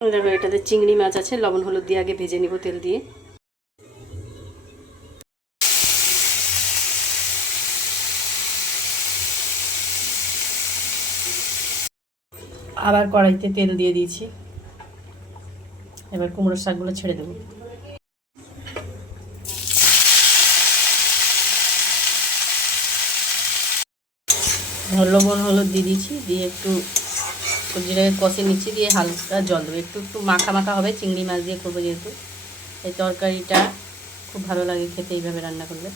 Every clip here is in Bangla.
দেখো এটাতে চিংড়ি মাছ আছে, লবণ হলুদ দিয়ে আগে ভেজে নিব তেল দিয়ে। আবার কড়াইতে তেল দিয়ে দিয়েছি, এবার কুমড়োর শাকগুলো ছেড়ে দেবো। লবণ হলুদ দিয়ে দিয়েছি, দিয়ে একটু সবজিটাকে কষে নিচ্ছি, দিয়ে হালকা জল দেবো। একটু একটু মাখা মাখা হবে, চিংড়ি মাছ দিয়ে করবো যেহেতু। এই তরকারিটা খুব ভালো লাগে খেতে এইভাবে রান্না করলে।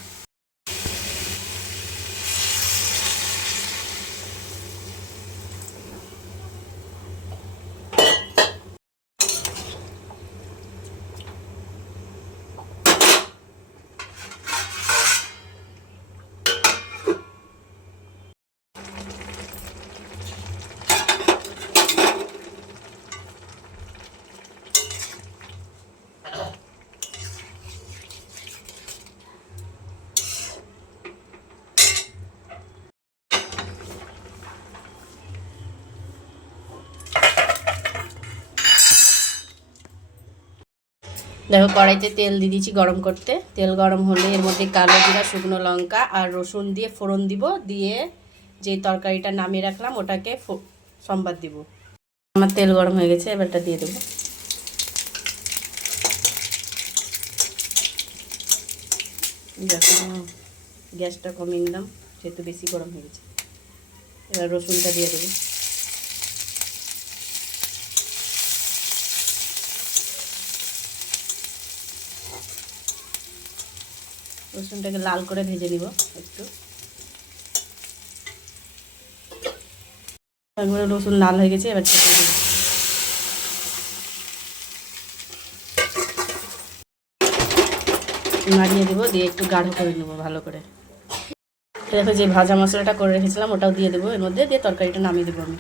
দেখো কড়াইতে তেল দিয়ে দিয়েছি গরম করতে। তেল গরম হলে এর মধ্যে কালো জিরা, শুকনো লঙ্কা আর রসুন দিয়ে ফোড়ন দিব, দিয়ে যে তরকারিটা নামিয়ে রাখলাম ওটাকে সম্বাদ দিব। আমার তেল গরম হয়ে গেছে, এবারটা দিয়ে দেবো। দেখো গ্যাসটা কমিয়ে নিলাম যেহেতু বেশি গরম হয়ে গেছে। এবার রসুনটা দিয়ে দেবো। রসুনটাকে লাল করে ভেজে নিব একটু। তারপরে রসুন লাল হয়ে গেছে, এবার ছেঁকে দেবো। নাড়িয়ে দেবো, দিয়ে একটু গাঢ় করে নেবো ভালো করে। দেখো যে ভাজা মশলাটা করে রেখেছিলাম ওটাও দিয়ে দেবো এর মধ্যে, দিয়ে তরকারিটা নামিয়ে দেবো আমি।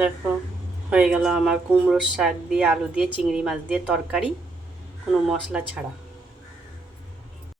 দেখো হয়ে গেল আমার কুমড়োর শাক দিয়ে আলু দিয়ে চিংড়ি মাছ দিয়ে তরকারি, কোনো মশলা ছাড়া।